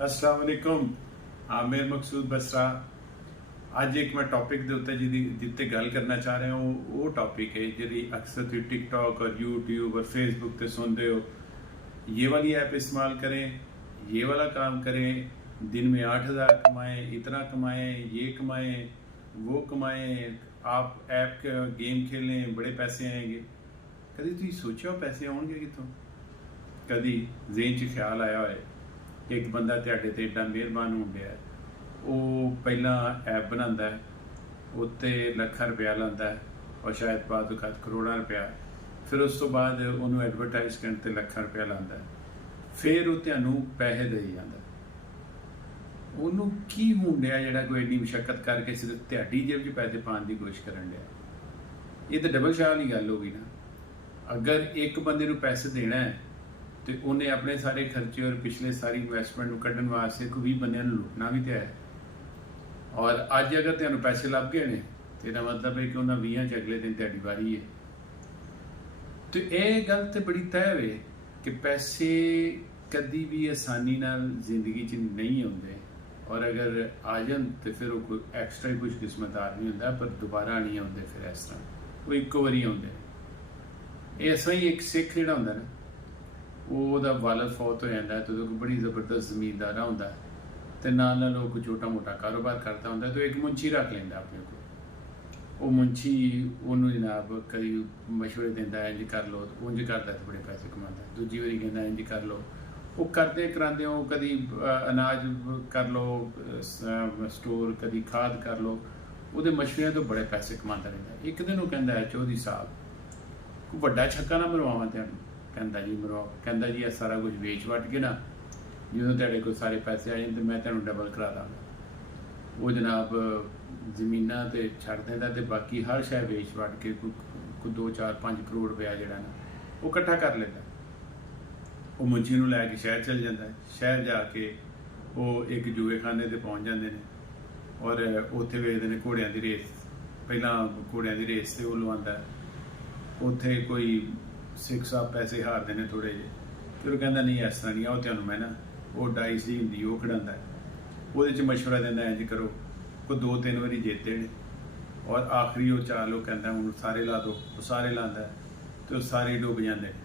अस्सलाम वालेकुम। आमिर मकसूद बसरा। ਅੱਜ ਇੱਕ ਮੈਂ ਟੌਪਿਕ ਦੇ ਉੱਤੇ ਜਿੱਤੇ ਗੱਲ करना चाह रहा हूँ वो टॉपिक है जी अक्सर तुम टिकटॉक और यूट्यूब और फेसबुक पे सुनते हो। ये वाली ऐप इस्तेमाल करें, ये वाला काम करें, दिन में 8,000 कमाएं, इतना कमाएं, ये कमाएं, वो कमाएं, आप ऐप का गेम खेलें, बड़े पैसे आएंगे। कभी तुम सोचो पैसे आउणगे कितों? कभी ज़हन च ख्याल आया होए कि एक बंदा तुहाडे ते एडा मेहरबान हो गया, ਉਹ ਪਹਿਲਾਂ ਐਪ ਬਣਾਉਂਦਾ ਹੈ, ਉੱਤੇ ਲੱਖਾਂ ਰੁਪਇਆ ਲਾਉਂਦਾ ਹੈ और शायद बाद वक्त ਕਰੋੜਾਂ ਰੁਪਇਆ, ਫਿਰ ਉਸ ਤੋਂ ਬਾਅਦ ਉਹਨੂੰ ਐਡਵਰਟਾਈਜ਼ ਕਰਨ ਤੇ ਲੱਖਾਂ ਰੁਪਇਆ ਲਾਉਂਦਾ ਹੈ, ਫਿਰ ਉਹ ਤੁਹਾਨੂੰ ਪੈਸੇ ਦੇਈ ਜਾਂਦਾ। ਉਹਨੂੰ ਕੀ ਹੁੰਦਿਆ ਜਿਹੜਾ ਕੋਈ ਇੰਨੀ ਮੁਸ਼ਕਲ ਕਰਕੇ ਸਿਰਫ ਤੁਹਾਡੀ ਜੇਬ 'ਚ ਪੈਸੇ ਪਾਉਣ ਦੀ ਕੋਸ਼ਿਸ਼ ਕਰਨ ਡਿਆ? ਇਹ ਤਾਂ ਡਬਲ ਸ਼ਾਹ ਵਾਲੀ ਗੱਲ ਹੋ ਗਈ ਨਾ। ਅਗਰ ਇੱਕ ਬੰਦੇ ਨੂੰ ਪੈਸੇ ਦੇਣਾ ਹੈ ਤੇ ਉਹਨੇ ਆਪਣੇ ਸਾਰੇ ਖਰਚੇ ਔਰ ਪਿਛਲੇ ਸਾਰੀ ਇਨਵੈਸਟਮੈਂਟ ਨੂੰ ਕੱਢਣ ਵਾਸਤੇ ਕੋਈ 20 ਬੰਦਿਆਂ ਨੂੰ ਲੁੱਟਣਾ ਵੀ ਤੇ ਹੈ। और अज अगर तुहानू पैसे लभ गए ने तो इसका मतलब है कि उन्होंने 20 च अगले दिन तुहाडी वारी है। तो यह गल तो बड़ी तय है कि पैसे कभी भी आसानी नाल जिंदगी च नहीं आते, और अगर आ जान तो फिर वो कोई एक्सट्रा ही कुछ किस्मत आदमी होंदा, पर दोबारा नहीं आते। फिर इस तरह वो एक बारी आते। इस तरह ही एक सिख जिहड़ा हुंदा ना, वो वालद फौत हो जाता है तो बड़ी जबरदस्त जमींदारा होंदा है, तो नाल कोई छोटा मोटा कारोबार करता होंगे, तो एक मुंशी रख लेंदा अपने को। वो मुंशी उन्होंने जनाब कभी मशवरे देंदा, इंज कर लो, उंज करता तो बड़े पैसे कमाता। दूजी बारी कहना इंज कर लो, वो करते कराते हो, कभी अनाज कर लो स्टोर, कभी खाद कर लो, वो मशवरे तो बड़े पैसे कमाता रहता। एक दिन वो कहता है चौधरी साहब कोई वड्डा छक्का ना मरवावां तुहानूं? कहता जी मरवाओ। कहता जी यह सारा कुछ वेच वट के ना जो तेरे को सारे पैसे आ जाए तो मैं तेन डबल करा दाँगा। वो जनाब जमीना तो छड़ देंदा ते बाकी हर शय वेच वट के कोई 2, 4, 5 करोड़ रुपया जोड़ा ना वो इकट्ठा कर लेता। वो मुंशी नूं लैके शहर चल जाता है। शहर जाके वो एक जुए खाने से पहुँच जाते हैं और उत्थे वेचते हैं घोड़ियां की रेस। पहला घोड़ियां की रेस से वो लवांदा है, उत्थे कोई सिख साहब पैसे हारते हैं थोड़े जे, फिर वो कहता नहीं इस तरह नहीं आओ तुहानूं मैं ना वो डाइस जी होंदी वो खड़ांदा है, वो मशवरा देंदा इंज करो। कोई 2-3 बारी जीते ने और आखिरी वो चाल वो कहता हूँ सारे ला दो, वो सारे लांदा है तो सारे डुब जाते हैं।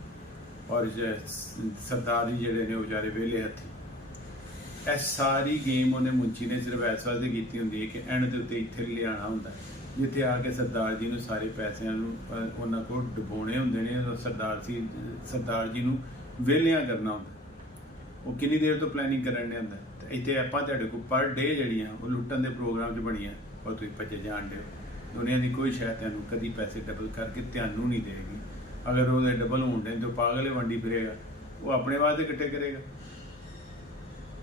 और सरदार जी जेडे ने बेचारे वेले हथी। यह सारी गेम उन्हें मुंशी ने सिर्फ इस वास्ते की होंगी है कि एंड के उत्ते इत्थे लियाना होंदा है, जिथे आके सरदार जी नूं सारे पैसों उन्होंने को डुबाने होंदे ने, सरदार जी नूं वेलियां करना होंदा। वो कितनी देर तो प्लैनिंग करन दे होंदा। तो इत्थे ऐपां तुहाडे कोल पर डे जड़ियां वो लुट्टन दे प्रोग्राम च बणियां और तुसीं भज्जे जाण दे। दुनिया की कोई शय तुहानूं कदी पैसे डबल करके तुहानूं नहीं देगी। अगर वो डबल होण दे तो पागल वंडी फिरेगा, वो अपने वास्ते इकट्ठे करेगा।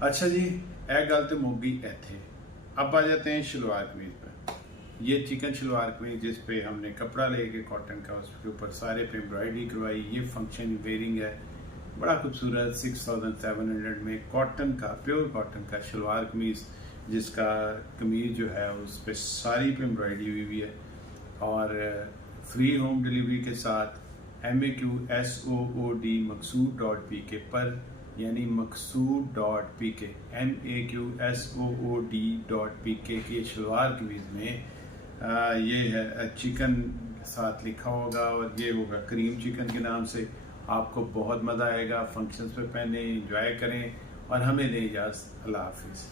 अच्छा जी, यह गल तो मुक गई इत्थे। अब आ जाते हैं शलवार कमीज पर। ये चिकन शलवार कमीज जिस पे हमने कपड़ा लेके कॉटन का उसके ऊपर सारे पे एम्ब्रॉयडरी करवाई, ये फंक्शन वेयरिंग है, बड़ा खूबसूरत 6700 में कॉटन का, प्योर कॉटन का शलवार कमीज़, जिसका कमीज़ जो है उस पर सारी पे एम्ब्रॉयडरी हुई हुई है और फ्री होम डिलीवरी के साथ MAQSOOD maqsood.pk पर, यानी maqsood.pk MAQSOOD.pk की शलवार कमीज़ में ये है चिकन साथ लिखा होगा और ये होगा क्रीम चिकन के नाम से। आपको बहुत मज़ा आएगा। फंक्शंस पे पहने, एंजॉय करें और हमें दें इजाज़त। अल्लाह हाफिज़।